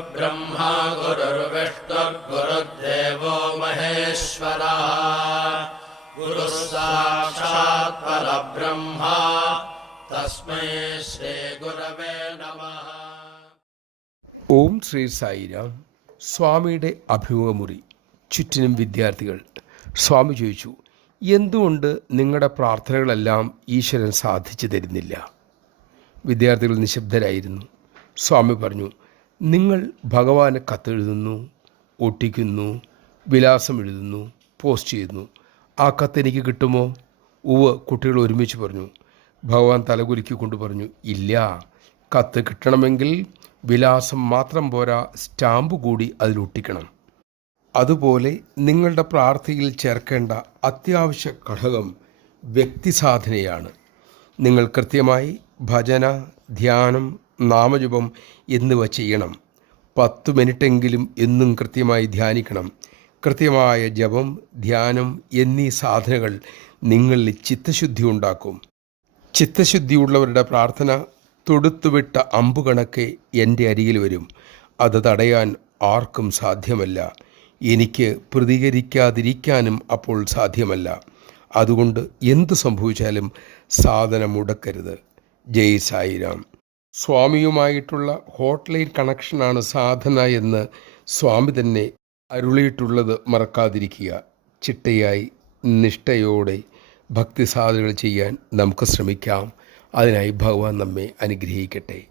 गुरुर्ब्रह्मा गुरुर्विष्णुर्गुरुर्देवो महेश्वरः। गुरुः साक्षात् परब्रह्मा। तस्मै श्रीगुरवे नमः। ഓം ശ്രീ സായിരാം സ്വാമിയുടെ അഭിമുഖമുറി। ചുറ്റിനും വിദ്യാർത്ഥികൾ। സ്വാമി ചോദിച്ചു എന്തുകൊണ്ട് നിങ്ങളുടെ പ്രാർത്ഥനകളെല്ലാം ഈശ്വരൻ സാധിച്ചു തരുന്നില്ല? വിദ്യാർത്ഥികൾ നിശബ്ദരായിരുന്നു. സ്വാമി പറഞ്ഞു നിങ്ങൾ ഭഗവാന് കത്തെഴുതുന്നു ഒട്ടിക്കുന്നു വിലാസം എഴുതുന്നു പോസ്റ്റ് ചെയ്യുന്നു. ആ കത്ത് എനിക്ക് കിട്ടുമോ? ഉവ് കുട്ടികൾ ഒരുമിച്ച് പറഞ്ഞു. ഭഗവാൻ തലകുലുക്കി കൊണ്ട് പറഞ്ഞു ഇല്ല. കത്ത് കിട്ടണമെങ്കിൽ വിലാസം മാത്രം പോരാ സ്റ്റാമ്പ് കൂടി അതിലൊട്ടിക്കണം അതുപോലെ നിങ്ങളുടെ പ്രാർത്ഥനയിൽ ചേർക്കേണ്ട അത്യാവശ്യ ഘടകം വ്യക്തിസാധനയാണ്. നിങ്ങൾ കൃത്യമായി ഭജന ധ്യാനം നാമജപം എന്നിവ ചെയ്യണം. പത്ത് മിനിറ്റെങ്കിലും എന്നും കൃത്യമായി ധ്യാനിക്കണം. കൃത്യമായ ജപം ധ്യാനം എന്നീ സാധനകൾ നിങ്ങളിൽ ചിത്തശുദ്ധി ഉണ്ടാക്കും. ചിത്തശുദ്ധിയുള്ളവരുടെ പ്രാർത്ഥന തൊടുത്തുവിട്ട അമ്പുകണക്കെ എന്റെ അരികിൽ വരും. അത് തടയാൻ ആർക്കും സാധ്യമല്ല. എനിക്ക് പ്രതികരിക്കാതിരിക്കാനും അപ്പോൾ സാധ്യമല്ല. അതുകൊണ്ട് എന്തു സംഭവിച്ചാലും സാധനം മുടക്കരുത് ജയ് സായിരാം. സ്വാമിയുമായിട്ടുള്ള ഹോട്ട്ലൈൻ കണക്ഷനാണ് സാധന എന്ന് സ്വാമി തന്നെ അരുളിയിട്ടുള്ളത് മറക്കാതിരിക്കുക. ചിട്ടയായി നിഷ്ഠയോടെ ഭക്തി സാധനകൾ ചെയ്യാൻ നമുക്ക് ശ്രമിക്കാം. അതിനായി ഭഗവാൻ നമ്മെ അനുഗ്രഹിക്കട്ടെ.